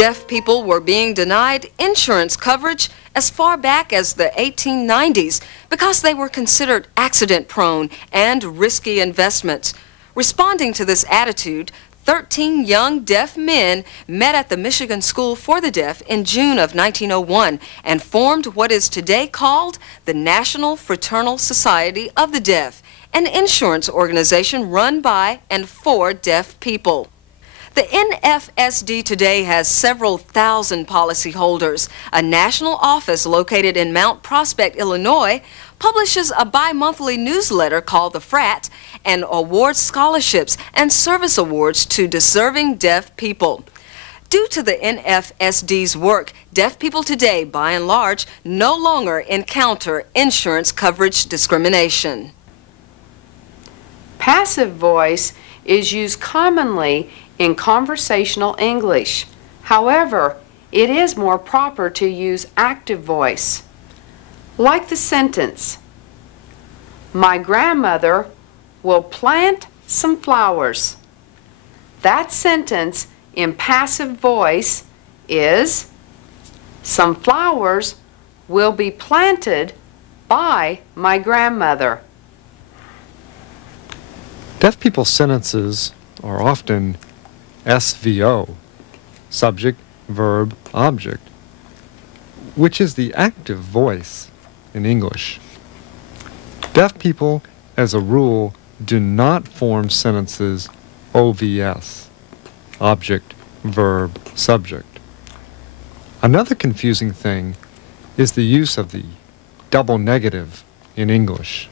Deaf people were being denied insurance coverage as far back as the 1890s because they were considered accident-prone and risky investments. Responding to this attitude, 13 young deaf men met at the Michigan School for the Deaf in June of 1901 and formed what is today called the National Fraternal Society of the Deaf, an insurance organization run by and for deaf people. The NFSD today has several thousand policyholders. A national office located in Mount Prospect, Illinois, publishes a bi-monthly newsletter called The Frat and awards scholarships and service awards to deserving deaf people. Due to the NFSD's work, deaf people today, by and large, no longer encounter insurance coverage discrimination. Passive voice is used commonly in conversational English. However, it is more proper to use active voice. Like the sentence, "My grandmother will plant some flowers." That sentence in passive voice is, "Some flowers will be planted by my grandmother." Deaf people's sentences are often SVO, subject, verb, object, which is the active voice in English. Deaf people, as a rule, do not form sentences OVS, object, verb, subject. Another confusing thing is the use of the double negative in English.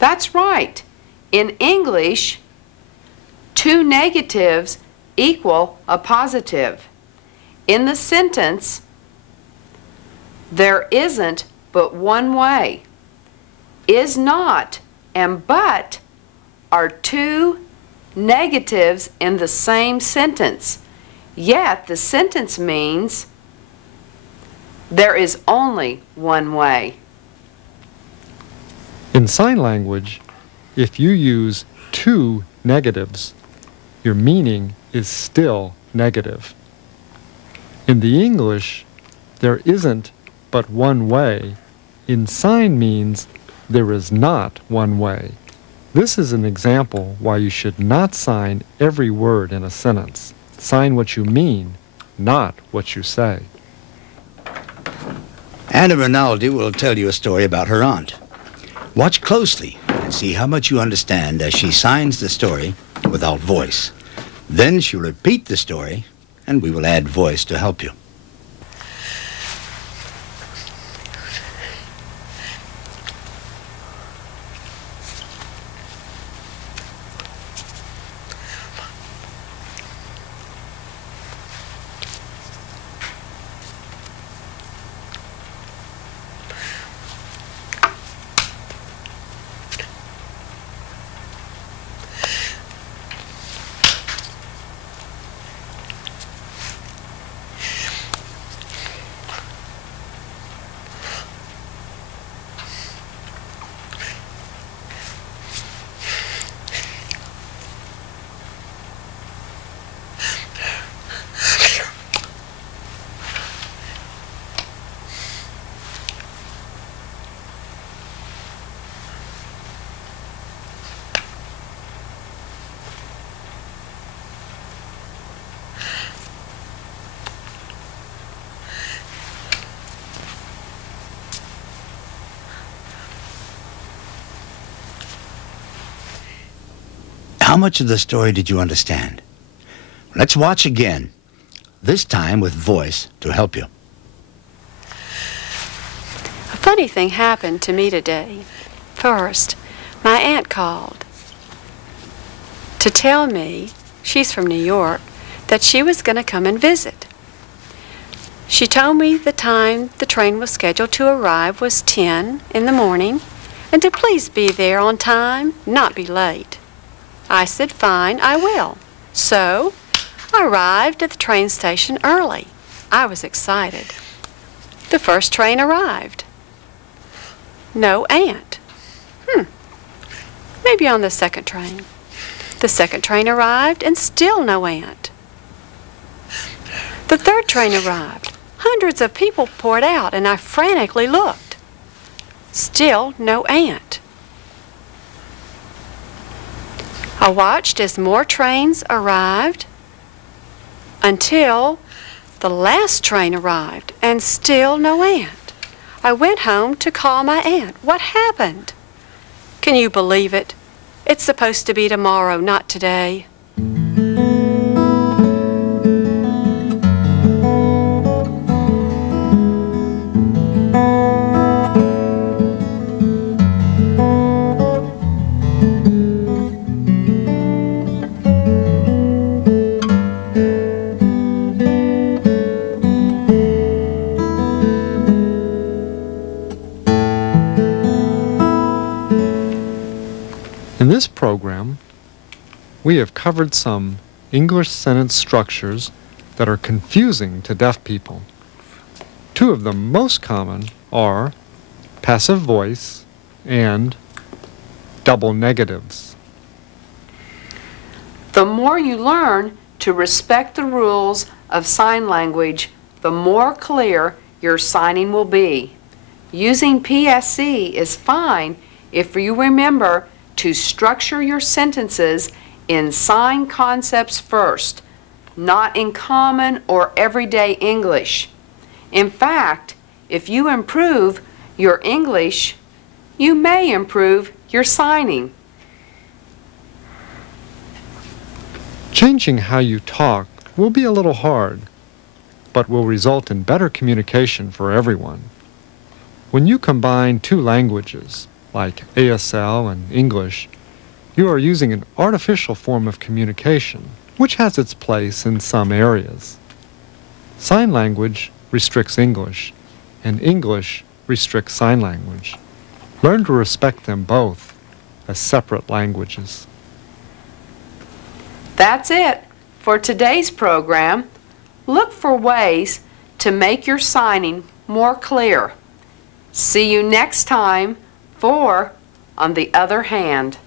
That's right. In English, two negatives equal a positive. In the sentence, there isn't but one way. Is not and but are two negatives in the same sentence, yet the sentence means there is only one way. In sign language, if you use two negatives, your meaning is still negative. In the English, there isn't but one way. In sign means there is not one way. This is an example why you should not sign every word in a sentence. Sign what you mean, not what you say. Anna Rinaldi will tell you a story about her aunt. Watch closely and see how much you understand as she signs the story without voice. Then she'll repeat the story, and we will add voice to help you. How much of the story did you understand? Let's watch again, this time with voice to help you. A funny thing happened to me today. First, my aunt called to tell me, she's from New York, that she was going to come and visit. She told me the time the train was scheduled to arrive was 10 in the morning, and to please be there on time, not be late. I said, fine, I will. So, I arrived at the train station early. I was excited. The first train arrived. No aunt. Maybe on the second train. The second train arrived and still no aunt. The third train arrived. Hundreds of people poured out, and I frantically looked. Still no aunt. I watched as more trains arrived until the last train arrived, and still no aunt. I went home to call my aunt. What happened? Can you believe it? It's supposed to be tomorrow, not today. In this program, we have covered some English sentence structures that are confusing to deaf people. Two of the most common are passive voice and double negatives. The more you learn to respect the rules of sign language, the more clear your signing will be. Using PSC is fine if you remember to structure your sentences in sign concepts first, not in common or everyday English. In fact, if you improve your English, you may improve your signing. Changing how you talk will be a little hard, but will result in better communication for everyone. When you combine two languages, like ASL and English, you are using an artificial form of communication, which has its place in some areas. Sign language restricts English, and English restricts sign language. Learn to respect them both as separate languages. That's it for today's program. Look for ways to make your signing more clear. See you next time for On the Other Hand.